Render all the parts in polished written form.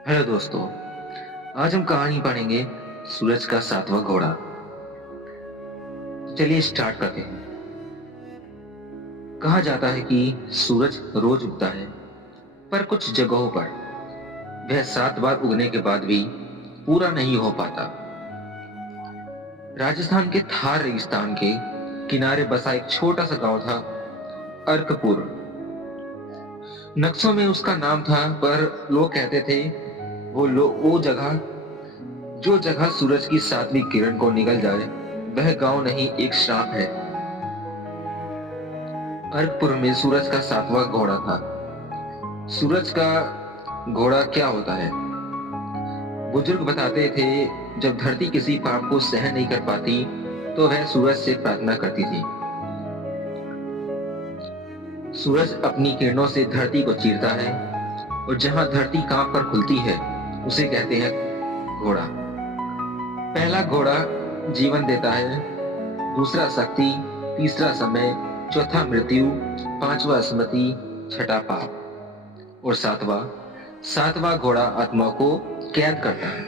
Hello दोस्तों। आज हम कहानी पढ़ेंगे सूरज का सातवां घोड़ा। तो चलिए स्टार्ट करते हैं। कहा जाता है कि सूरज रोज उगता है, पर कुछ जगहों पर वह 7 बार उगने के बाद भी पूरा नहीं हो पाता। राजस्थान के थार रेगिस्तान के किनारे बसा एक छोटा सा गांव था, अर्कपुर। नक्शों में उसका नाम था, पर लोग कहते थे वो जगह जो जगह सूरज की 7वीं किरण को निगल जाए, वह गांव नहीं, एक श्राप है। अर्कपुर में सूरज का 7वां घोड़ा था। सूरज का घोड़ा क्या होता है? बुजुर्ग बताते थे, जब धरती किसी पाप को सहन नहीं कर पाती, तो वह सूरज से प्रार्थना करती थी। सूरज अपनी किरणों से धरती को चीरता है, और जहां धरती कांप कर खुलती है, उसे कहते हैं घोड़ा। पहला घोड़ा जीवन देता है, दूसरा शक्ति, तीसरा समय, चौथा मृत्यु, पांचवा स्मृति, छठा पाप और सातवां घोड़ा आत्मा को कैद करता है।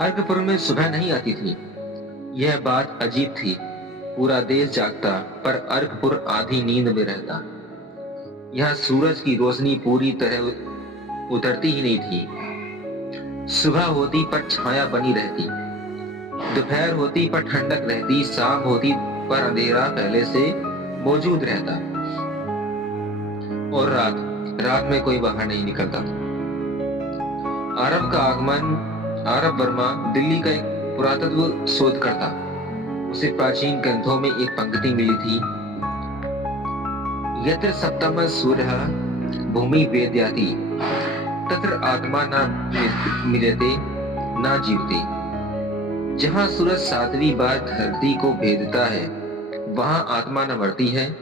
अर्कपुर में सुबह नहीं आती थी। यह बात अजीब थी। पूरा देश जागता, पर अर्कपुर आधी नींद में रहता। यहां सूरज की रोशनी पूरी तरह उतरती ही नहीं थी। सुबह होती पर छाया बनी रहती, दोपहर होती पर ठंडक रहती, शाम होती पर अंधेरा पहले से मौजूद रहता, और रात में कोई बाहर नहीं निकलता। आरब का आगमन। आरब वर्मा दिल्ली का एक पुरातत्व शोधकर्ता। उसे प्राचीन ग्रंथों में एक पंक्ति मिली थी, यत्र सप्तम सूर्य भूमि वेदयाति तत्र आत्मा न मिलते न जीवते। जहां सूरज 7वीं बार धरती को भेदता है, वहां आत्मा न मरती है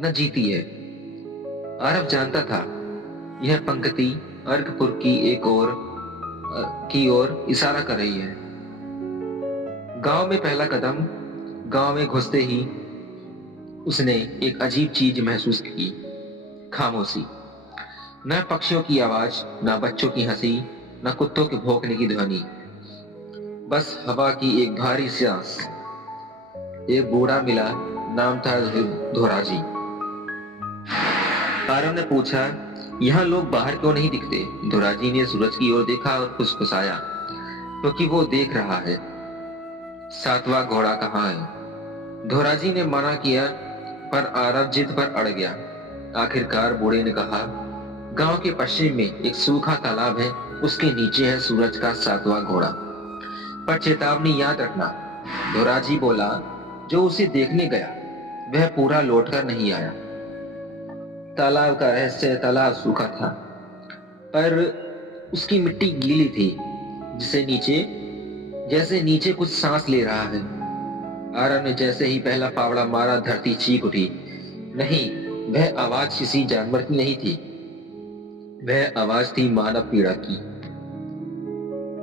न जीती है। आरब जानता था, यह पंक्ति अर्कपुर की ओर इशारा कर रही है। गांव में पहला कदम। गांव में घुसते ही उसने एक अजीब चीज महसूस की, खामोशी। न पक्षियों की आवाज, न बच्चों की हंसी, न कुत्तों के भौंकने की ध्वनि, बस हवा की एक भारी सांस। एक बूढ़ा मिला, नाम था धोराजी। आरव ने पूछा, यहाँ लोग बाहर क्यों नहीं दिखते? धोराजी ने सूरज की ओर देखा और फुसफुसाया, क्योंकि वो देख रहा है। 7वां घोड़ा कहाँ है? धोराजी ने मना किया, पर आरव जिद पर अड़ गया। आखिरकार बूढ़े ने कहा, गांव के पश्चिम में एक सूखा तालाब है, उसके नीचे है सूरज का 7वां घोड़ा। पर चेतावनी याद रखना। धोराजी बोला, जो उसे देखने गया वह पूरा लौटकर नहीं आया। तालाब का रहस्य, तालाब सूखा था, पर उसकी मिट्टी गीली थी, जैसे नीचे कुछ सांस ले रहा है। आरव ने जैसे ही पहला पावड़ा मारा, धरती चीख उठी। नहीं, वह आवाज किसी जानवर की नहीं थी, वह आवाज थी मानव पीड़ा की।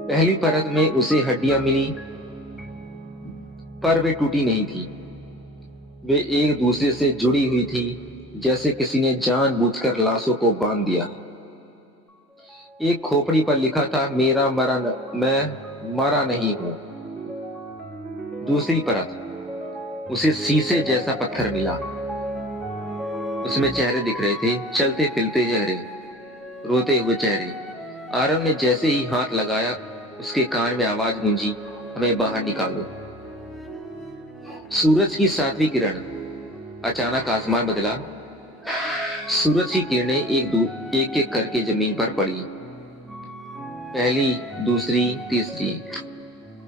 पहली परत में उसे हड्डियां मिली, पर वे टूटी नहीं थी। वे एक दूसरे से जुड़ी हुई थी, जैसे किसी ने जानबूझकर लाशों को बांध दिया। एक खोपड़ी पर लिखा था, मैं मरा नहीं हूं। दूसरी परत, उसे शीशे जैसा पत्थर मिला। उसमें चेहरे दिख रहे थे, चलते फिरते चेहरे, रोते हुए चेहरे। आरव ने जैसे ही हाथ लगाया, उसके कान में आवाज गूंजी, हमें बाहर निकालो। सूरज की 7वीं किरण। अचानक आसमान बदला। सूरज की किरणें एक एक करके जमीन पर पड़ी, पहली, दूसरी, तीसरी।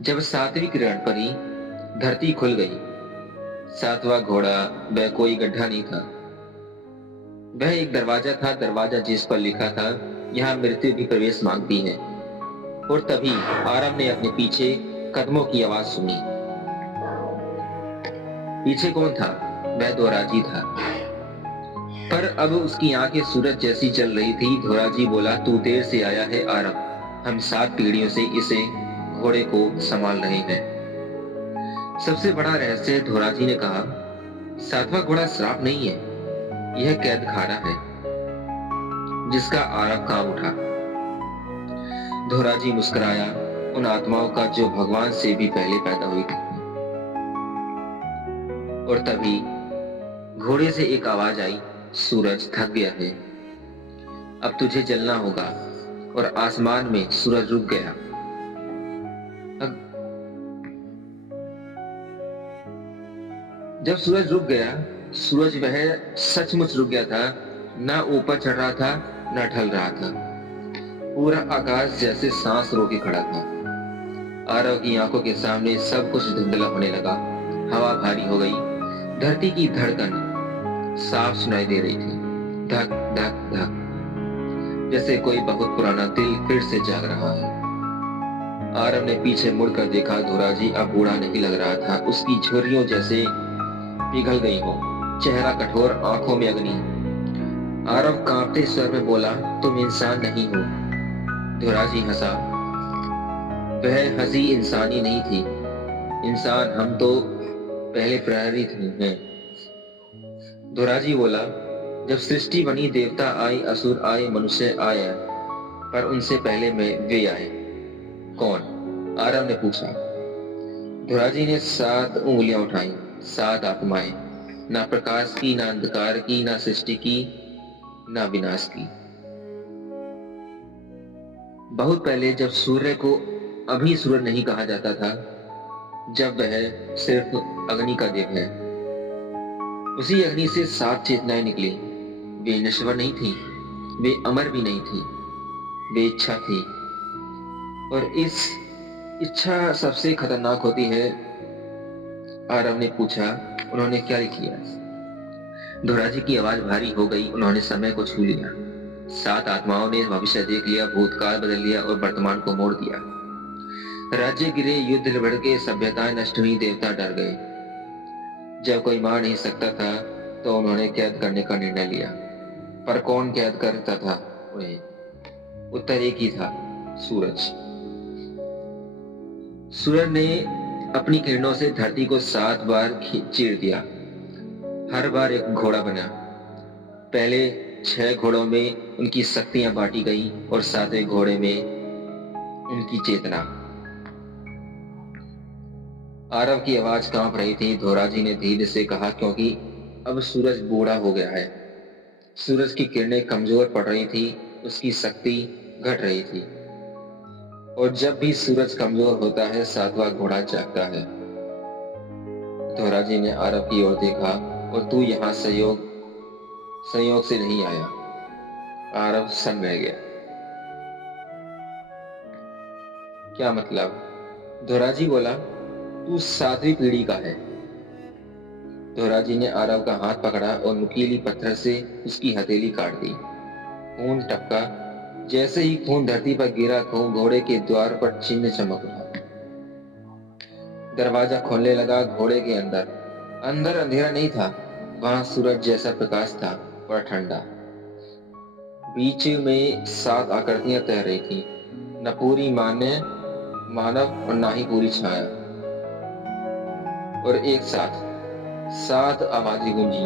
जब 7वीं किरण पड़ी, धरती खुल गई। 7वां घोड़ा, वह कोई गड्ढा नहीं था, वह एक दरवाजा था, दरवाजा जिस पर लिखा था, यहाँ मृत्यु भी प्रवेश मांगती है। और तभी आरव ने अपने पीछे कदमों की आवाज सुनी। पीछे कौन था? वह धोराजी था, पर अब उसकी आंखें सूरज जैसी जल रही थी। धोराजी बोला, तू देर से आया है आरव, हम 7 पीढ़ियों से इसे घोड़े को संभाल रहे हैं। सबसे बड़ा रहस्य, धोराजी ने कहा, 7वां घोड़ा श्राप नहीं है, यह कैद खाना है जिसका आरव काम उठा। धोराजी मुस्कुराया, उन आत्माओं का जो भगवान से भी पहले पैदा हुई थी। और तभी घोड़े से एक आवाज आई, सूरज थक गया है, अब तुझे जलना होगा। और आसमान में सूरज रुक गया। जब सूरज रुक गया, सूरज वह सचमुच रुक गया था, ना ऊपर चढ़ रहा था ना ढल रहा था। पूरा आकाश जैसे सांस रोके खड़ा था। आरव की आंखों के सामने सब कुछ धुंधला होने लगा। हवा भारी हो गई, धरती की धड़कन साफ सुनाई दे रही थी, धक धक धक, जैसे कोई बहुत पुराना दिल फिर से जाग रहा है। आरव ने पीछे मुड़कर देखा, धोराजी अब बूढ़ा नहीं लग रहा था, उसकी झुर्रियों जैसे पिघल गई हो, चेहरा कठोर, आंखों में अग्नि। आरव कांपते स्वर में बोला, तुम इंसान नहीं हो। धोराजी हंसा। वह हंसी इंसानी नहीं थी। इंसान हम तो पहले प्रहरी थे। धोराजी बोला, जब सृष्टि बनी, देवता आए, असुर आए, मनुष्य आए, पर उनसे पहले में वे आए। कौन? आरव ने पूछा। धोराजी ने 7 उंगलियां उठाई। 7 आत्माएं, ना प्रकाश की, ना अंधकार की, ना सृष्टि की, ना विनाश की। बहुत पहले, जब सूर्य को अभी सूर्य नहीं कहा जाता था, जब वह सिर्फ अग्नि का देव है, उसी अग्नि से 7 चेतनाएं निकली। वे नश्वर नहीं थी, वे अमर भी नहीं थी, वे इच्छा थी। और इस इच्छा सबसे खतरनाक होती है। आरव ने पूछा, उन्होंने क्या लिख लिया? धोराजी की आवाज भारी हो गई। उन्होंने समय को छू लिया। 7 आत्माओं ने भविष्य देख लिया, भूतकाल बदल लिया और वर्तमान को मोड़ दिया। राज्य गिरे, युद्ध बढ़ गए, सभ्यताएं नष्ट हुई, देवता डर गए। जब कोई मार नहीं सकता था तो उन्होंने कैद करने का निर्णय लिया। पर कौन कैद करता था उन्हें? उत्तर एक ही था, सूरज। सूरज ने अपनी किरणों से धरती को 7 बार चीर दिया। हर बार एक घोड़ा बना। पहले 6 घोड़ों में उनकी शक्तियां बांटी गई और 7वें घोड़े में उनकी चेतना। आरव की आवाज कांप रही थी। धोराजी ने धीरे से कहा, क्योंकि अब सूरज बूढ़ा हो गया है। सूरज की किरणें कमजोर पड़ रही थी, उसकी शक्ति घट रही थी। और जब भी सूरज कमजोर होता है, 7वां घोड़ा जागता है। धोराजी ने आरव की ओर देखा, और तू यहाँ संयोग से नहीं आया। आरव सन रह गया। क्या मतलब? धोराजी बोला, तू 7वीं पीढ़ी का है। धोराजी ने आरव का हाथ पकड़ा और नुकीली पत्थर से उसकी हथेली काट दी। खून टपका। जैसे ही खून धरती पर गिरा, घोड़े के द्वार पर चिन्ह चमक उठा। दरवाजा खोलने लगा। घोड़े के अंदर अंधेरा नहीं था, वहां सूरज जैसा प्रकाश था, पर ठंडा। बीच में 7 आकृतियां तैर रही थी, न पूरी मानव और ना ही पूरी छाया। और एक साथ 7 आवाजें गूंजी।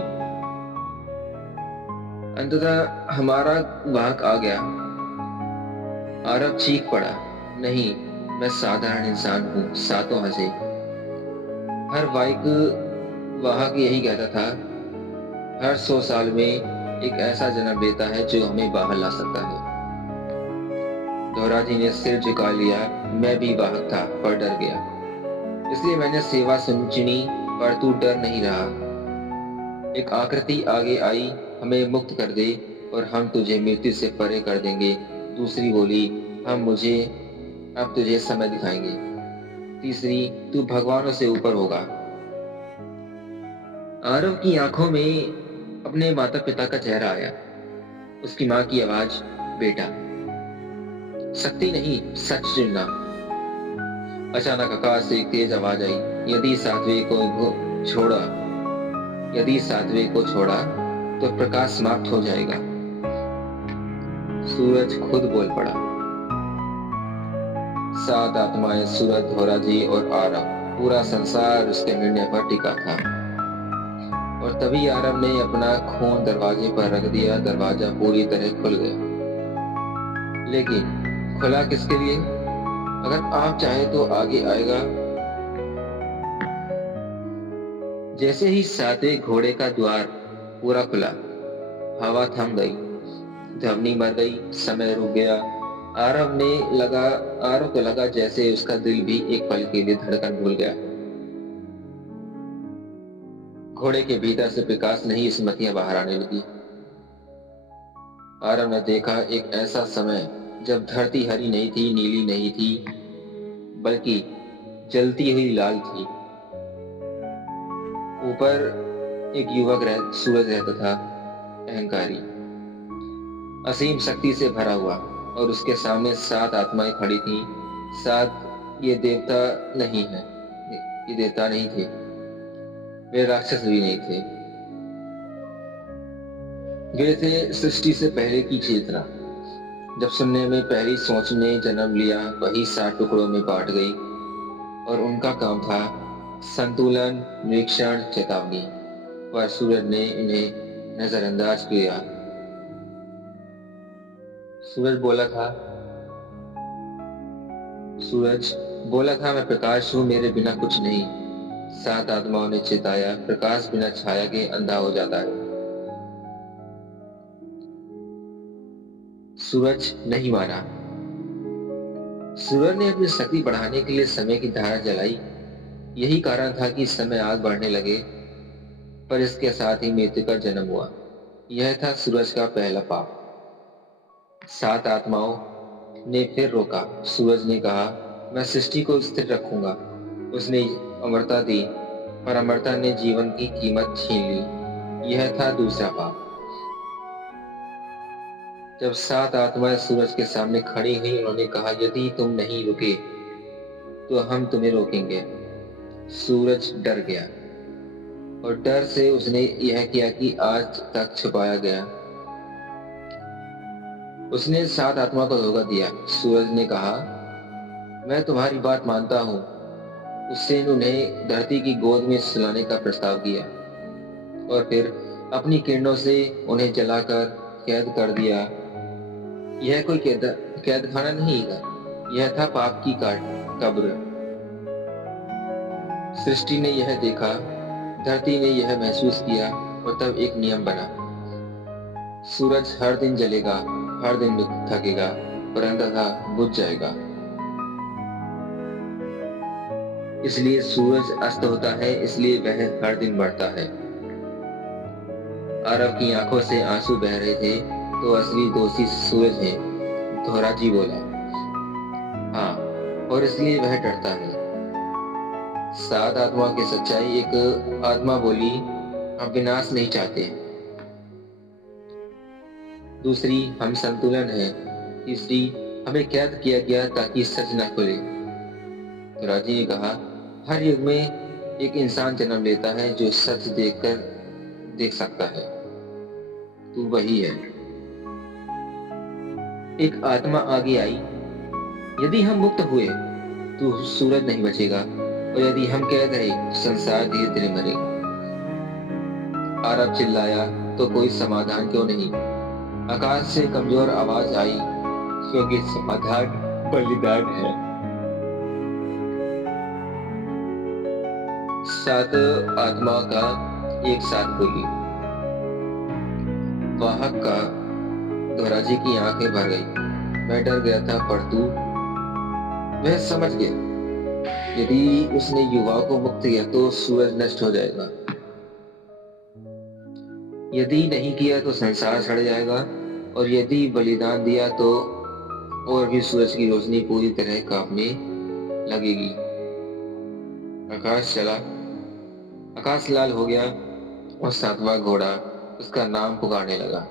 अंततः हमारा वाहक आ गया। आरव चीख पड़ा, नहीं, मैं साधारण इंसान हूं। 7 हंसे। हर वाहक यही कहता था, हर 100 साल में एक ऐसा जन्म लेता है जो हमें बाहर ला सकता है। धोराजी ने सिर झुका लिया। मैं भी वाहक था, पर डर गया, इसलिए मैंने सेवा चुनी। पर तू डर नहीं रहा। एक आकृति आगे आई, हमें मुक्त कर दे और हम तुझे मृत्यु से परे कर देंगे। दूसरी बोली, हम अब तुझे समय दिखाएंगे। तीसरी, तू भगवानों से ऊपर होगा। आरव की आंखों में अपने माता पिता का चेहरा आया। उसकी मां की आवाज, बेटा, शक्ति नहीं, सच चुनना। अचानक आकाश से एक तेज आवाज आई, यदि 7वें को छोड़ा तो प्रकाश समाप्त हो जाएगा। सूरज खुद बोल पड़ा। 7 आत्माएं, सूरज, धोराजी और आरव, पूरा संसार उसके निर्णय पर टिका था। और तभी आरव ने अपना खून दरवाजे पर रख दिया। दरवाजा पूरी तरह खुल गया, लेकिन खुला किसके लिए? अगर आप चाहे तो आगे आएगा। जैसे ही सातवें घोड़े का द्वार पूरा खुला, हवा थम गई, ध्वनि मर गई, समय रुक गया। आरव को लगा जैसे उसका दिल भी एक पल के लिए धड़कन भूल गया। घोड़े के भीतर से प्रकाश नहीं, स्मृतियां बाहर आने लगी। आरव ने देखा एक ऐसा समय जब धरती हरी नहीं थी, नीली नहीं थी, बल्कि जलती हुई लाल थी। ऊपर एक सूरज रहता था, अहंकारी, असीम शक्ति से भरा हुआ, और उसके सामने 7 आत्माएं खड़ी थीं। 7 ये देवता नहीं है, ये देवता नहीं थे, वे राक्षस भी नहीं थे, वे थे सृष्टि से पहले की चेतना। जब सुनने में पहली सोच ने जन्म लिया, वही 7 टुकड़ों में बांट गई, और उनका काम था संतुलन, निरीक्षण, चेतावनी। पर सूरज ने इन्हें नजरअंदाज किया। सूरज बोला था मैं प्रकाश हूं, मेरे बिना कुछ नहीं। 7 आत्माओं ने चेताया, प्रकाश बिना छाया के अंधा हो जाता है। सूरज नहीं माना। सूरज ने अपनी शक्ति बढ़ाने के लिए समय की धारा जलाई। यही कारण था कि समय आग बढ़ने लगे, पर इसके साथ ही मृत्यु का जन्म हुआ। यह था सूरज का पहला पाप। 7 आत्माओं ने फिर रोका। सूरज ने कहा, मैं सृष्टि को स्थिर रखूंगा। उसने अमरता दी, पर अमरता ने जीवन की कीमत छीन ली। यह था दूसरा पाप। जब 7 आत्माएं सूरज के सामने खड़ी हुई, उन्होंने कहा, यदि तुम नहीं रुके तो हम तुम्हें रोकेंगे। सूरज डर गया, और डर से उसने यह किया कि आज तक छुपाया गया। उसने 7 आत्मा को धोखा दिया। सूरज ने कहा, मैं तुम्हारी बात मानता हूं। उसने उन्हें धरती की गोद में सुलाने का प्रस्ताव किया, और फिर अपनी किरणों से उन्हें जलाकर कैद कर दिया। यह कोई कैद खाना नहीं था, यह था पाप की कब्र। सृष्टि ने यह देखा, धरती ने यह महसूस किया, और तब एक नियम बना। सूरज हर दिन जलेगा, हर दिन थकेगा, और अंततः बुझ जाएगा। इसलिए सूरज अस्त होता है, इसलिए वह हर दिन बढ़ता है। आरव की आंखों से आंसू बह रहे थे। तो असली दोषी सूरज है, धोराजी बोला। हाँ, और इसलिए वह डरता है। 7 आत्मा की सच्चाई। एक आत्मा बोली, हम विनाश नहीं चाहते। दूसरी, हम संतुलन है। तीसरी, हमें कैद किया गया ताकि सच न खुले। धोराजी ने कहा, हर युग में एक इंसान जन्म लेता है जो सच देख सकता है। तू वही है। एक आत्मा आगे आई, यदि हम मुक्त हुए तो सूरज नहीं बचेगा, और यदि हम कैद रहे तो संसार धीरे धीरे मरेगा। आरव चिल्लाया, तो कोई समाधान क्यों नहीं? आकाश से कमजोर आवाज आई, क्योंकि समाधान बलिदान है। 7 आत्मा का एक साथ बोली। वाहक का धोराजी की आंखें भर गई। मैं डर गया था, पर तू? वह समझ गया। यदि उसने युवाओं को मुक्त किया तो सूरज नष्ट हो जाएगा, यदि नहीं किया तो संसार सड़ जाएगा, और यदि बलिदान दिया तो और भी सूरज की रोशनी पूरी तरह कांपने लगेगी। आकाश चला, आकाश लाल हो गया, और 7वां घोड़ा उसका नाम पुकारने लगा।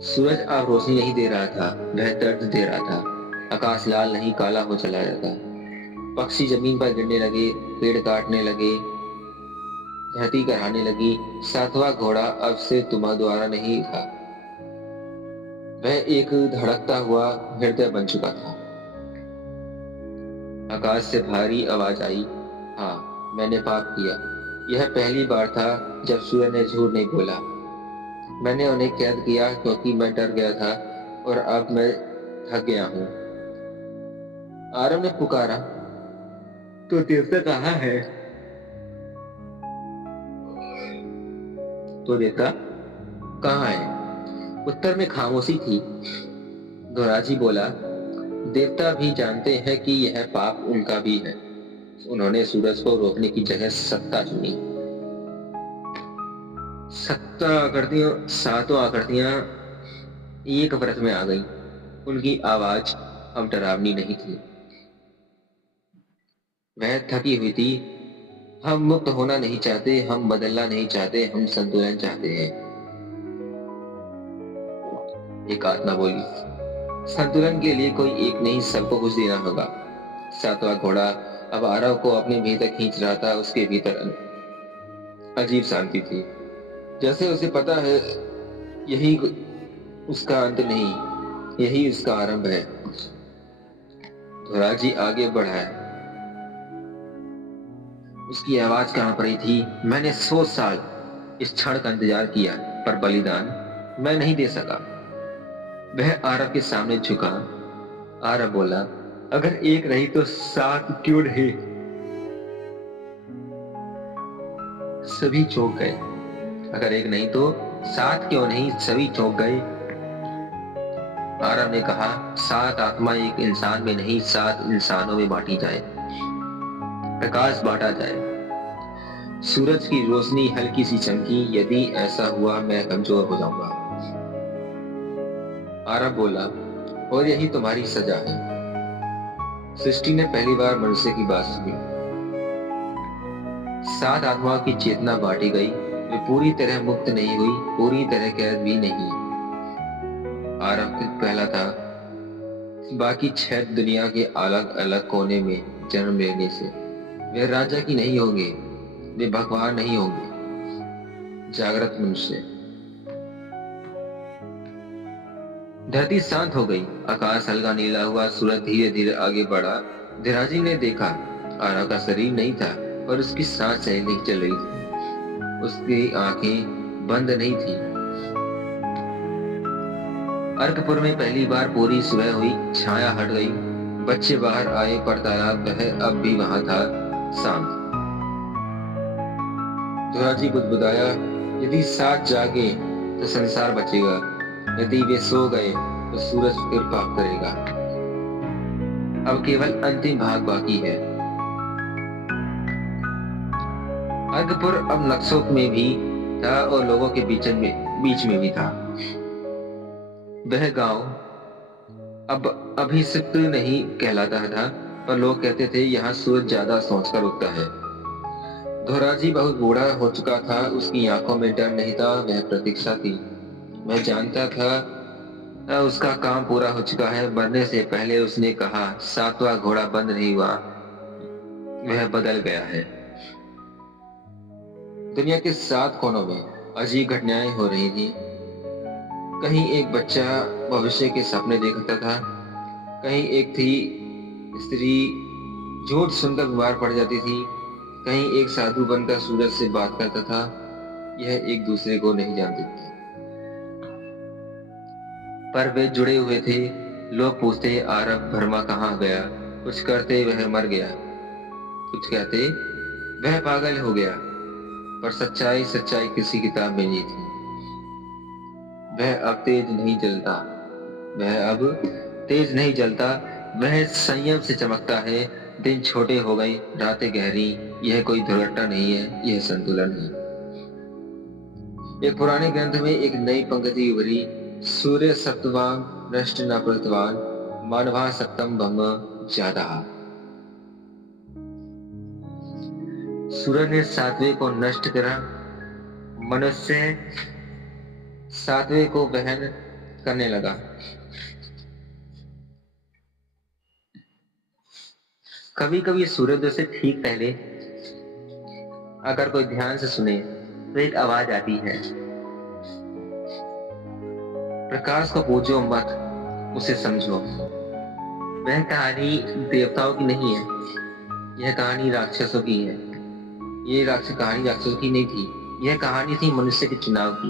सूरज अब रोशनी नहीं दे रहा था, वह दर्द दे रहा था। आकाश लाल नहीं काला हो चला जाता। पक्षी जमीन पर गिरने लगे, पेड़ काटने लगे, धरती कराने लगी। 7वां घोड़ा अब से तुम्हारे द्वारा नहीं था, वह एक धड़कता हुआ हृदय बन चुका था। आकाश से भारी आवाज आई, हाँ, मैंने पाप किया, यह पहली बार था जब सूर्य ने झूठ नहीं बोला। मैंने उन्हें कैद किया क्योंकि मैं डर गया था और अब मैं थक गया हूँ। आरव ने पुकारा, तो देवता कहाँ है? तो देवता कहाँ है? उत्तर में खामोशी थी। धोराजी बोला, देवता भी जानते हैं कि यह पाप उनका भी है। उन्होंने सूरज को रोकने की जगह सत्ता चुनी। सातों आकृतियां एक व्रत में आ गई। उनकी आवाज अब डरावनी नहीं थी, वह थकी हुई थी। हम मुक्त होना नहीं चाहते, हम बदलना नहीं चाहते, हम संतुलन चाहते हैं। एक आत्मा बोली, संतुलन के लिए कोई एक नहीं, सबको कुछ देना होगा। सातवां घोड़ा अब आरव को अपने भीतर खींच रहा था। उसके भीतर अजीब शांति थी, जैसे उसे पता है यही उसका अंत नहीं, यही उसका आरंभ है। धोराजी आगे बढ़ा है। उसकी आवाज कांप रही थी। मैंने 100 साल इस क्षण का इंतजार किया, पर बलिदान मैं नहीं दे सका। वह आरव के सामने झुका। आरव बोला, अगर एक नहीं तो 7 क्यों नहीं? सभी चौंक गए। अगर एक नहीं तो 7 क्यों नहीं? सभी चौंक गए। आरव ने कहा, 7 आत्मा एक इंसान में नहीं, 7 इंसानों में बांटी जाए, प्रकाश बांटा जाए। सूरज की रोशनी हल्की सी चमकी। यदि ऐसा हुआ मैं कमजोर हो जाऊंगा। आरव बोला, और यही तुम्हारी सजा है। सृष्टि ने पहली बार मनुष्य की बात सुनी। 7 आत्माओं की चेतना बांटी गई। वे पूरी तरह मुक्त नहीं हुई, पूरी तरह कैद भी नहीं। आरव पहला था। बाकी 6 दुनिया के अलग अलग कोने में जन्म लेने से वे राजा की नहीं होंगे, वे भगवान नहीं होंगे, जागृत मनुष्य। धरती शांत हो गई। आकाश हल्का नीला हुआ। सूरज धीरे धीरे आगे बढ़ा। धीराजी ने देखा, आरव का शरीर नहीं था और उसकी सांस सही नहीं चल रही थी। उसकी आंखें बंद नहीं थी। अर्कपुर में पहली बार पूरी सुबह हुई। छाया हट गई। बच्चे बाहर आए, पर तालाब वह अब भी वहां था, शांत। धोराजी बुदबुदाया, यदि 7 जागे तो संसार बचेगा, यदि वे सो गए तो सूरज फिर पाप करेगा। अब केवल अंतिम भाग बाकी है। अर्कपुर अब नक्शों में भी था और लोगों के बीच में भी था। वह गांव अब अभिषिक्त नहीं कहलाता था, पर लोग कहते थे यहाँ सूरज ज्यादा सोचकर उगता है। धोराजी बहुत बूढ़ा हो चुका था। उसकी आंखों में डर नहीं था, वह प्रतीक्षा थी। मैं जानता था उसका काम पूरा हो चुका है। मरने से पहले उसने कहा, 7वां घोड़ा बंद नहीं हुआ, वह बदल गया है। दुनिया के 7 कोनों में अजीब घटनाएं हो रही थी। कहीं एक बच्चा भविष्य के सपने देखता था, कहीं एक थी स्त्री झूठ सुनकर बीमार पड़ जाती थी, कहीं एक साधु बनकर सूरज से बात करता था। यह एक दूसरे को नहीं जानते थे, पर वे जुड़े हुए थे। लोग पूछते, आरव भरमा कहाँ गया? कुछ करते वह मर गया, कुछ कहते वह पागल हो गया। पर सच्चाई किसी किताब में नहीं थी। वह अब तेज नहीं जलता, वह संयम से चमकता है। दिन छोटे हो गए, रातें गहरी। यह कोई दुर्घटना नहीं है, यह संतुलन है। एक पुराने ग्रंथ में एक नई पंक्ति उभरी, सूर्य सप्तवान नष्ट न प्रतवान, मानवा सप्तम ब्रह्म ज्यादा। सूर्य ने 7वें को नष्ट करा, मनुष्य 7वें को वहन करने लगा। कभी कभी सूर्योदय से ठीक पहले अगर कोई ध्यान से सुने तो एक आवाज आती है, प्रकाश को पूजो मत, उसे समझो। वह कहानी देवताओं की नहीं है, यह कहानी राक्षसों की है। ये कहानी राक्षसों की नहीं थी, यह कहानी थी मनुष्य के चुनाव की।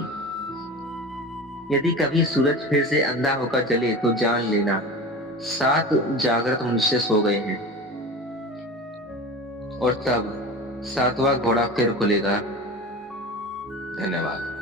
यदि कभी सूरज फिर से अंधा होकर जले तो जान लेना 7 जागृत मनुष्य सो गए हैं, और तब 7वां घोड़ा फिर खुलेगा। धन्यवाद।